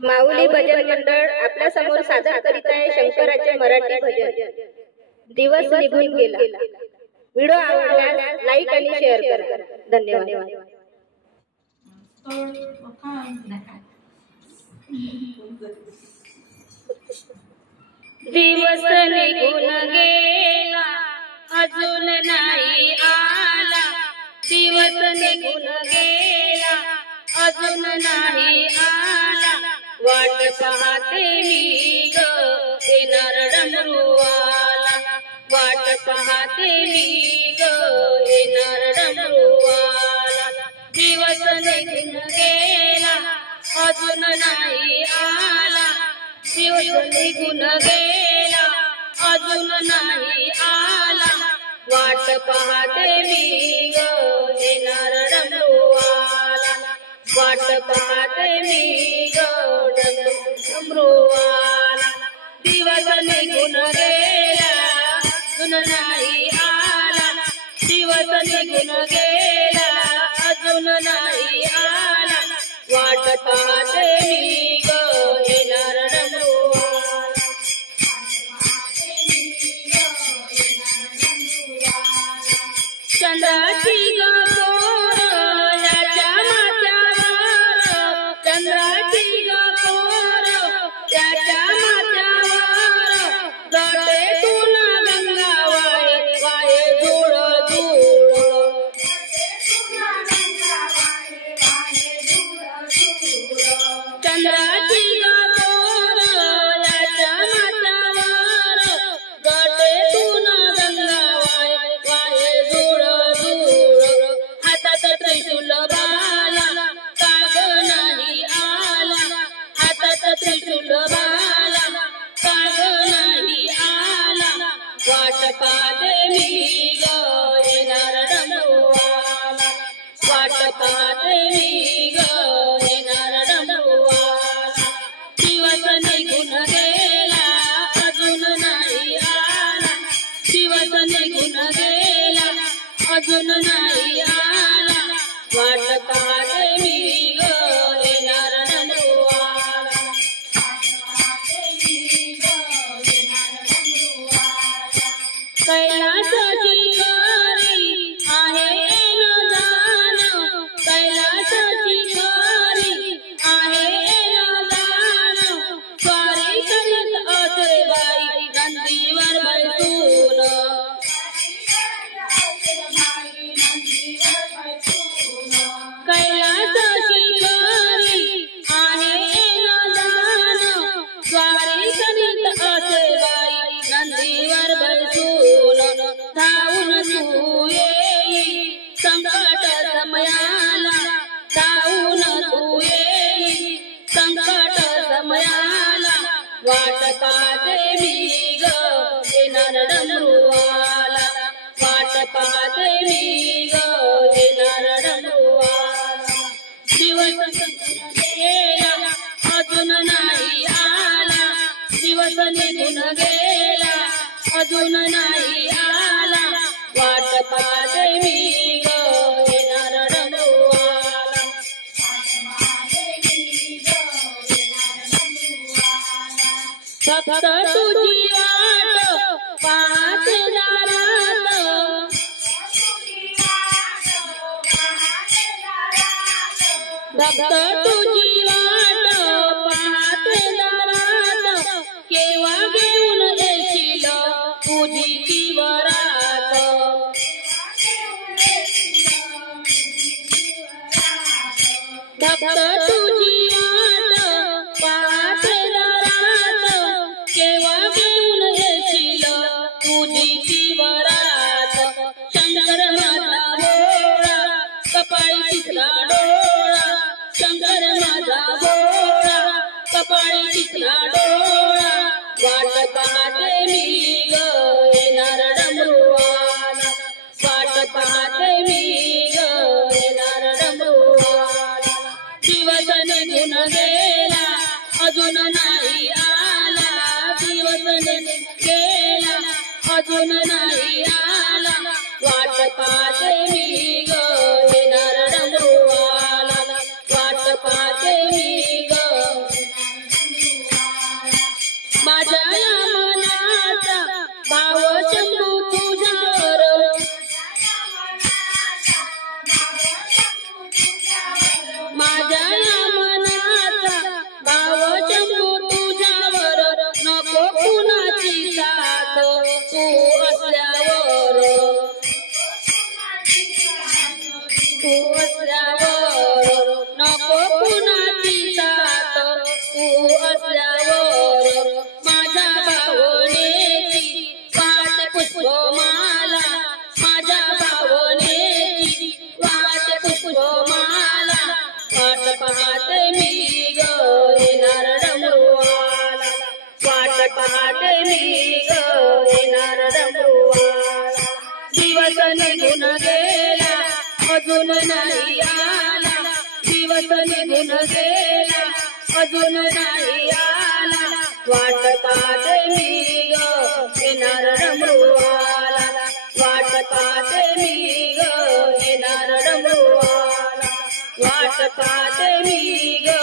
माऊली भजन मंडळ आपल्या समोर सादर करीत आहे शंकराचे मराठी भजन दिवस निघून गेला। व्हिडिओ आवडल्यास लाईक आणि शेअर करा। धन्यवाद। दिवस निघून गेला अजून नाही आला, दिवस निघून गेला अजून नाही आला, वाट पाहते मी ग येणार डमरूवाला, वाट पाहते मी ग येणार डमरूवाला। दिवस निघून गेला अजून नाही आला, दिवस निघून गेला अजून नाही आला, वाट पाहते मी ग येणार डमरूवाला, वाट पाहते मी ग डमरूवाला। दिवस निघून गेला अजून नाही आला, दिवस निघून गेला अजून नाही आला, वाट पाहते मी ग येणार डमरूवाला। चंद्राची ग पोर याच्या माथ्यावर, चंद्राची ग पोर त्याच्या माथ्यावर, गटेतून गंगा वाहे वाहे धूळ धूळ, चंद्राची ग पोर याच्या माथ्यावर, गटेतून गंगा वाहे वाहे धूळ धूळ, हातात त्रिशूल बाला काग नाही आला, हातात त्रिशूल बाला काग नाही आला, वाट पाहते मी ग येणार डमरूवाला, वाट पाहते मी ग येणार डमरूवाला। दिवस निघून गेला अजून नाही आला, दिवस निघून गेला अजून नाही आला, वाट पाहते मी ग येणार डमरूवाला। कैलासाची खरी आहे न जाण, कैलासाची खरी आहे न जाण, स्वारी करीत असे बाई नंदीवर बैसून, कैलासाची खरी आहे न जाण, स्वारी करीत असे बाई नंदीवर बैसून, धावून तू येई संकट समयाला, धावून तू येई संकट समयाला, वाट पाहते मी ग येणार डमरूवाला, वाट पाहते मी ग येणार डमरूवाला। दिवस गेला अजून नाही आला, दिवस निघून गेला अजून नाही आला, वाट पाहते मी ग येणार डमरूवाला। फक्त तुझी वाट पाहते दारात, फक्त तुझी वाट पाहते दारात, केव्हा घेऊन येशील पूजीची वरात, फक्त तुझी वाट पाहते दारात, केव्हा घेऊन येशील पूजीची वरात। शंकर माझा भोळा कपाळी तिसरा डोळा, शंकर माझा भोळा कपाळी तिसरा डोळा, वाट पाहते मी ग येणार डमरूवाला, वाट पाहते मी ग येणार डमरूवाला। दिवस निघून गेला अजून नाही आला, दिवस निघून गेला अजून नाही आला, वाट पाहते मी ग येणार डमरूवाला, वाट पाहते मी गेला अजून नाही आला वाट पाहते मी ग येणार डमरूवाला वाट पाहते मी ग येणार डमरूवाला वाट पाहते मी ग